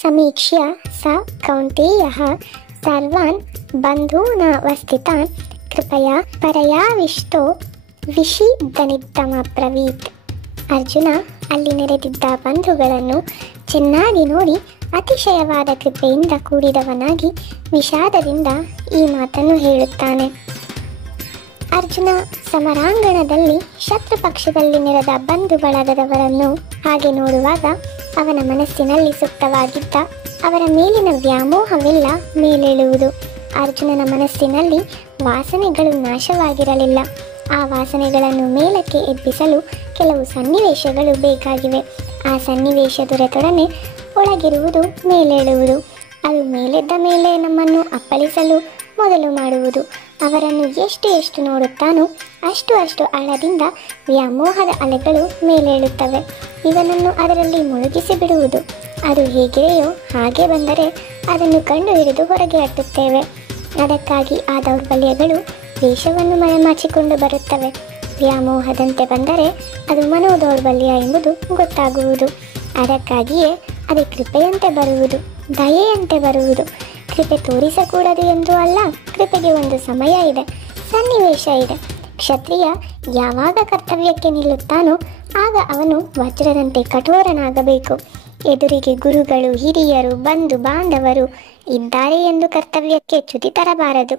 ಸಮೀಕ್ಷ್ಯ ಸ ಕೌಂತೆಯಃ ಸರ್ವಾನ್ ಬಂಧೂನವಸ್ಥಿತಾನ್ ಕೃಪಯಾ ಪರಯಾವಿಷ್ಟೋ ವಿಷೀದನಿತ್ತಮಬ್ರವೀತ್. ಅರ್ಜುನ ಅಲ್ಲಿ ನೆರೆದಿದ್ದ ಬಂಧುಗಳನ್ನು ಚೆನ್ನಾಗಿ ನೋಡಿ ಅತಿಶಯವಾದ ಕೃಪೆಯಿಂದ ಕೂಡಿದವನಾಗಿ ವಿಷಾದದಿಂದ ಈ ಮಾತನ್ನು ಹೇಳುತ್ತಾನೆ. ಅರ್ಜುನ ಸಮರಾಂಗಣದಲ್ಲಿ ಶತ್ರು ಪಕ್ಷದಲ್ಲಿ ನೆರೆದ ಬಂಧು ಬಳಗದವರನ್ನು ಹಾಗೆ ನೋಡುವಾಗ ಅವನ ಮನಸ್ಸಿನಲ್ಲಿ ಸುಪ್ತವಾಗಿದ್ದ ಅವರ ಮೇಲಿನ ವ್ಯಾಮೋಹವೆಲ್ಲ ಮೇಲೇಳುವುದು. ಅರ್ಜುನನ ಮನಸ್ಸಿನಲ್ಲಿ ವಾಸನೆಗಳು ನಾಶವಾಗಿರಲಿಲ್ಲ. ಆ ವಾಸನೆಗಳನ್ನು ಮೇಲಕ್ಕೆ ಎಬ್ಬಿಸಲು ಕೆಲವು ಸನ್ನಿವೇಶಗಳು ಬೇಕಾಗಿವೆ. ಆ ಸನ್ನಿವೇಶ ದೊರೆತೊಡನೆ ಒಳಗಿರುವುದು ಮೇಲೇಳುವುದು. ಅದು ಮೇಲೆದ್ದ ಮೇಲೆ ನಮ್ಮನ್ನು ಅಪ್ಪಳಿಸಲು ಮೊದಲು ಮಾಡುವುದು. ಅವರನ್ನು ಎಷ್ಟು ನೋಡುತ್ತಾನೋ ಅಷ್ಟು ಆಳದಿಂದ ವ್ಯಾಮೋಹದ ಅಲೆಗಳು ಮೇಲೇಳುತ್ತವೆ. ಇವನನ್ನು ಅದರಲ್ಲಿ ಮುಳುಗಿಸಿ ಬಿಡುವುದು. ಅದು ಹೇಗೆಯೋ ಹಾಗೆ ಬಂದರೆ ಅದನ್ನು ಕಂಡುಹಿಡಿದು ಹೊರಗೆ ಅಟ್ಟುತ್ತೇವೆ. ಅದಕ್ಕಾಗಿ ಆ ದೌರ್ಬಲ್ಯಗಳು ವೇಷವನ್ನು ಮರೆಮಾಚಿಕೊಂಡು ಬರುತ್ತವೆ. ವ್ಯಾಮೋಹದಂತೆ ಬಂದರೆ ಅದು ಮನೋದೌರ್ಬಲ್ಯ ಎಂಬುದು ಗೊತ್ತಾಗುವುದು. ಅದಕ್ಕಾಗಿಯೇ ಅದು ಕೃಪೆಯಂತೆ ಬರುವುದು, ದಯೆಯಂತೆ ಬರುವುದು. ಕೃಪೆ ತೋರಿಸಕೂಡದು ಎಂದು ಅಲ್ಲ, ಕೃಪೆಗೆ ಒಂದು ಸಮಯ ಇದೆ, ಸನ್ನಿವೇಶ ಇದೆ. ಕ್ಷತ್ರಿಯ ಯಾವಾಗ ಕರ್ತವ್ಯಕ್ಕೆ ನಿಲ್ಲುತ್ತಾನೋ ಆಗ ಅವನು ವಜ್ರದಂತೆ ಕಠೋರನಾಗಬೇಕು. ಎದುರಿಗೆ ಗುರುಗಳು, ಹಿರಿಯರು, ಬಂಧು ಬಾಂಧವರು ಇದ್ದಾರೆ ಎಂದು ಕರ್ತವ್ಯಕ್ಕೆ ಚ್ಯುತಿ ತರಬಾರದು.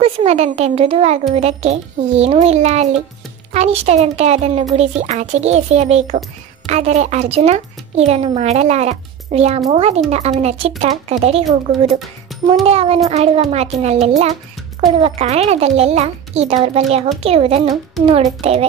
ಕುಸುಮದಂತೆ ಮೃದುವಾಗುವುದಕ್ಕೆ ಏನೂ ಇಲ್ಲ ಅಲ್ಲಿ. ಅನಿಷ್ಟದಂತೆ ಅದನ್ನು ಗುಡಿಸಿ ಆಚೆಗೆ ಎಸೆಯಬೇಕು. ಆದರೆ ಅರ್ಜುನ ಇದನ್ನು ಮಾಡಲಾರ. ವ್ಯಾಮೋಹದಿಂದ ಅವನ ಚಿತ್ತ ಕದಡಿ ಹೋಗುವುದು. ಮುಂದೆ ಅವನು ಆಡುವ ಮಾತಿನಲ್ಲೆಲ್ಲ, ಕೊಡುವ ಕಾರಣದಲ್ಲೆಲ್ಲ ಈ ದೌರ್ಬಲ್ಯ ಹೊಕ್ಕಿರುವುದನ್ನು ನೋಡುತ್ತೇವೆ.